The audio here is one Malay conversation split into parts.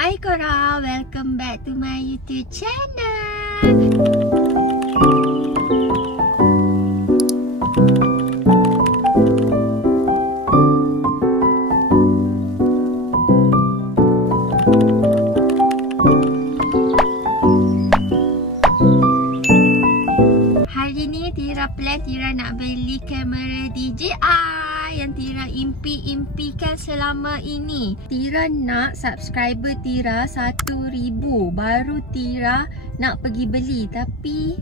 Hai korang, welcome back to my YouTube channel. Hari ni Tira plan Tira nak beli kamera DJI yang Tira impi-impikan selama ini. Tira nak subscriber Tira 1,000 baru Tira nak pergi beli, tapi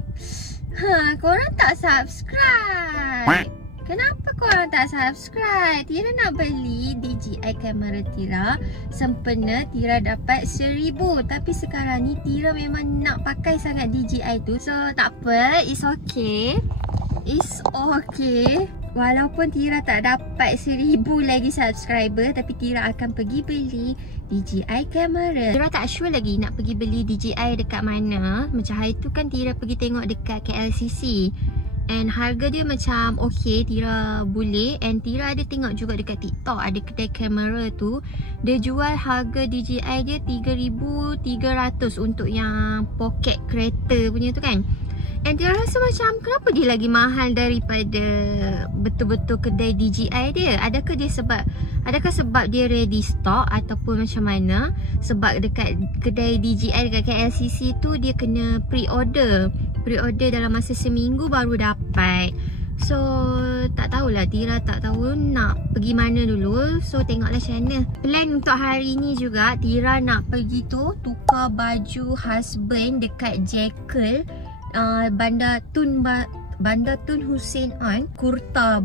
korang tak subscribe. Kenapa korang tak subscribe? Tira nak beli DJI kamera Tira sempena Tira dapat 1,000. Tapi sekarang ni Tira memang nak pakai sangat DJI tu. So tak apa, it's okay. It's okay. Walaupun Tira tak dapat 1,000 lagi subscriber, tapi Tira akan pergi beli DJI kamera. Tira tak sure lagi nak pergi beli DJI dekat mana. Macam hari tu kan Tira pergi tengok dekat KLCC. And harga dia macam okay, Tira boleh. And Tira ada tengok juga dekat TikTok, ada kedai kamera tu dia jual harga DJI dia 3,300 untuk yang pocket kereta punya tu kan. And Tira rasa macam kenapa dia lagi mahal daripada betul-betul kedai DJI dia? Adakah sebab dia ready stock ataupun macam mana? Sebab dekat kedai DJI dekat KLCC tu dia kena pre-order dalam masa seminggu baru dapat. So tak tahulah, Tira tak tahu nak pergi mana dulu. So tengoklah macam mana. Plan untuk hari ni juga Tira nak pergi tu tukar baju husband dekat Jekyll, Bandar Tun Hussein On.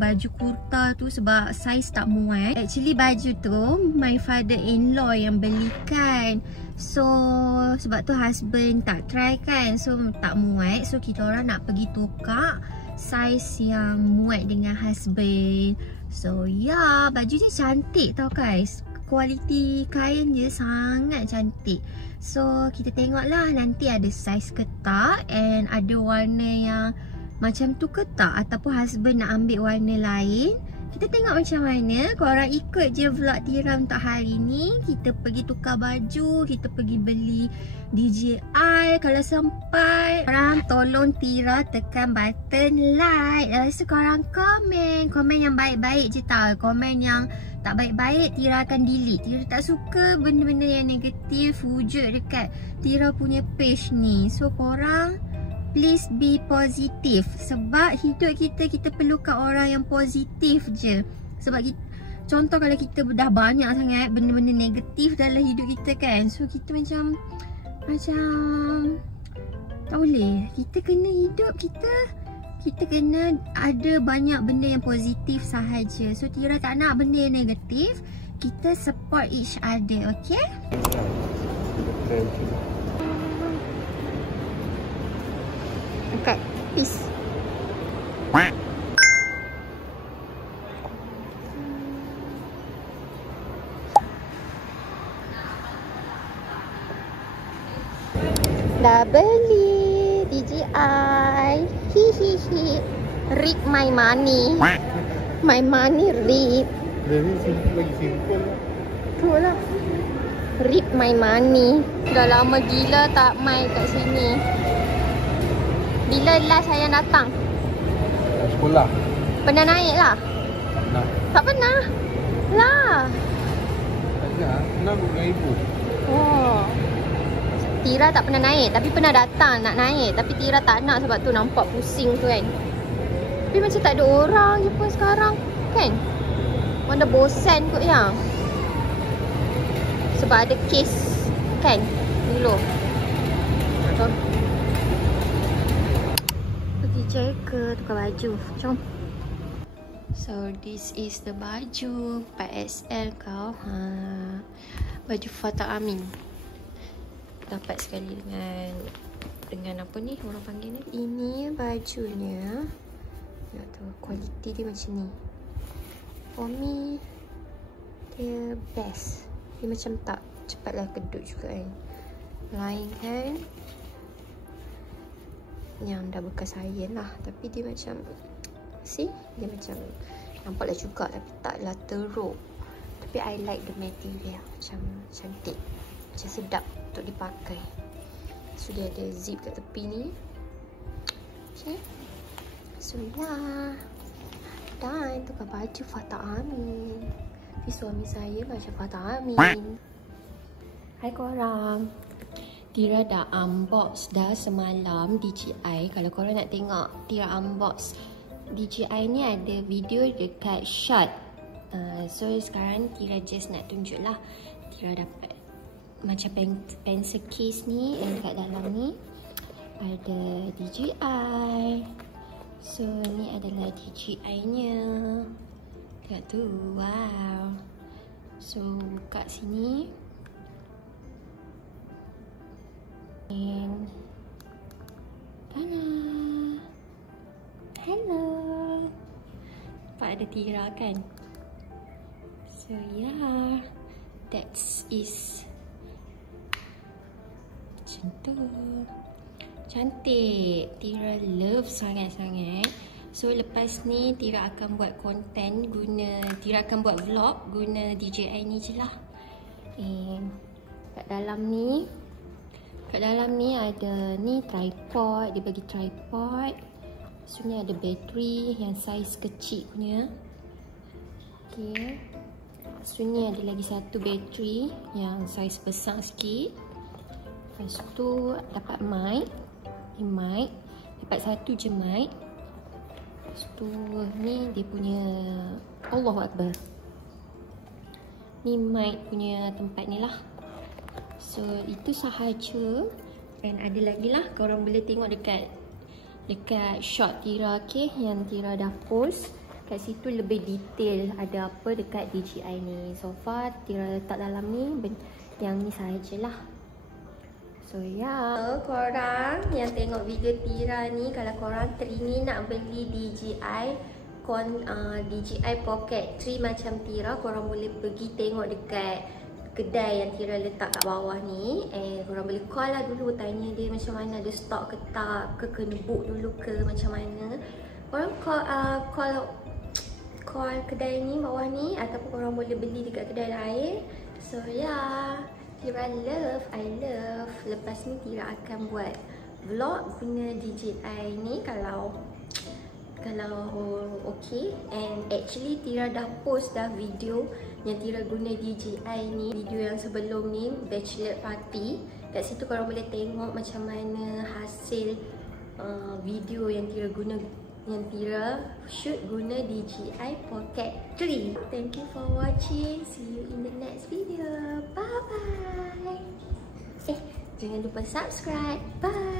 Baju kurta tu sebab saiz tak muat. Actually baju tu my father-in-law yang belikan. So sebab tu husband tak try kan, so tak muat. So kita orang nak pergi tukar saiz yang muat dengan husband. So ya, baju dia cantik tau guys. Kualiti kain dia sangat cantik. So kita tengoklah nanti ada saiz ke tak, and ada warna yang macam tu ke tak, ataupun husband nak ambil warna lain. Kita tengok macam mana. Korang ikut je vlog Tira untuk hari ni. Kita pergi tukar baju, kita pergi beli DJI. Kalau sempat, korang tolong Tira tekan button like. Lepas tu korang komen yang baik-baik je tau. Komen yang tak baik-baik Tira akan delete. Tira tak suka benda-benda yang negatif wujud dekat Tira punya page ni. So korang please be positive. Sebab hidup kita perlukan orang yang positif je. Sebab contoh kalau kita dah banyak sangat benda-benda negatif dalam hidup kita kan, so kita macam tak boleh. Kita kena hidup, kita kena ada banyak benda yang positif sahaja. So Tira tak nak benda yang negatif. Kita support each other, okay? Angkat, peace. Dah beli DJI. Hihihi. Rip my money. My money rip. Lagi simple lah. Betul lah. Rip my money. Dah lama gila tak main kat sini. Bila last saya datang? Sekolah. Pernah naik lah? Nah. Tak pernah lah. Tak pernah. 6,000. Oh, Tira tak pernah naik, tapi pernah datang nak naik. Tapi Tira tak nak sebab tu nampak pusing tu kan. Tapi macam tak ada orang je pun sekarang kan. Orang dah bosan kot ya. Sebab ada kes kan dulu. Ke tukar baju. Jom. So this is the baju 4XL kau. Baju Fatah Amin. Dapat sekali dengan apa ni orang panggil ni. Ini bajunya. Tak tahu kualiti dia macam ni. For me dia best. Dia macam tak cepatlah kedut juga kan. Lain kan yang dah bekas iron lah, tapi dia macam dia macam nampaklah juga tapi taklah teruk. Tapi I like the material, macam cantik. Macam sedap untuk dipakai. So dia ada zip kat tepi ni. Okay. So ya. Dan tukar baju Fatah Amin. Tapi suami saya macam Fatah Amin. Hai korang. Tira dah unbox dah semalam DJI. Kalau korang nak tengok Tira unbox DJI ni, ada video dekat shot. So sekarang Tira just nak tunjuk lah. Tira dapat macam pencil case ni, yang dekat dalam ni ada DJI. So ni adalah DJI nya. Tengok tu, wow. So buka sini. And hello. Nampak ada Tira kan? So yeah, that is macam tu. Cantik. Tira love sangat-sangat. So lepas ni Tira akan buat konten Tira akan buat vlog guna DJI ni je lah. And kat dalam ni ada ni tripod, dia bagi tripod. So ni ada bateri yang saiz kecil punya. Okay. So ni ada lagi satu bateri yang saiz besar sikit. Lepas tu dapat mic. Ni mic. Dapat satu je mic. Lepas tu ni dia punya Allahu Akbar. Ni mic punya tempat ni lah. So itu sahaja. Dan ada lagi lah, korang boleh tengok dekat shot Tira, okay, yang Tira dah post. Kat situ lebih detail ada apa dekat DJI ni. So far Tira letak dalam ni yang ni sahajalah. So ya, korang yang tengok video Tira ni, kalau korang teringin nak beli DJI Pocket 3 macam Tira, korang boleh pergi tengok dekat kedai yang Tira letak kat bawah ni. Korang boleh call lah dulu, tanya dia macam mana, ada stok ke tak, kena book dulu ke macam mana. Korang call kedai ni bawah ni, ataupun korang boleh beli dekat kedai lain. So yeah, Tira love, I love. Lepas ni Tira akan buat vlog guna DJI ni kalau okay. And actually Tira dah post dah video yang Tira guna DJI ni, video yang sebelum ni, bachelor party. Kat situ korang boleh tengok macam mana hasil video yang Tira shoot guna DJI Pocket 3. Thank you for watching. See you in the next video. Bye bye. Jangan lupa subscribe. Bye.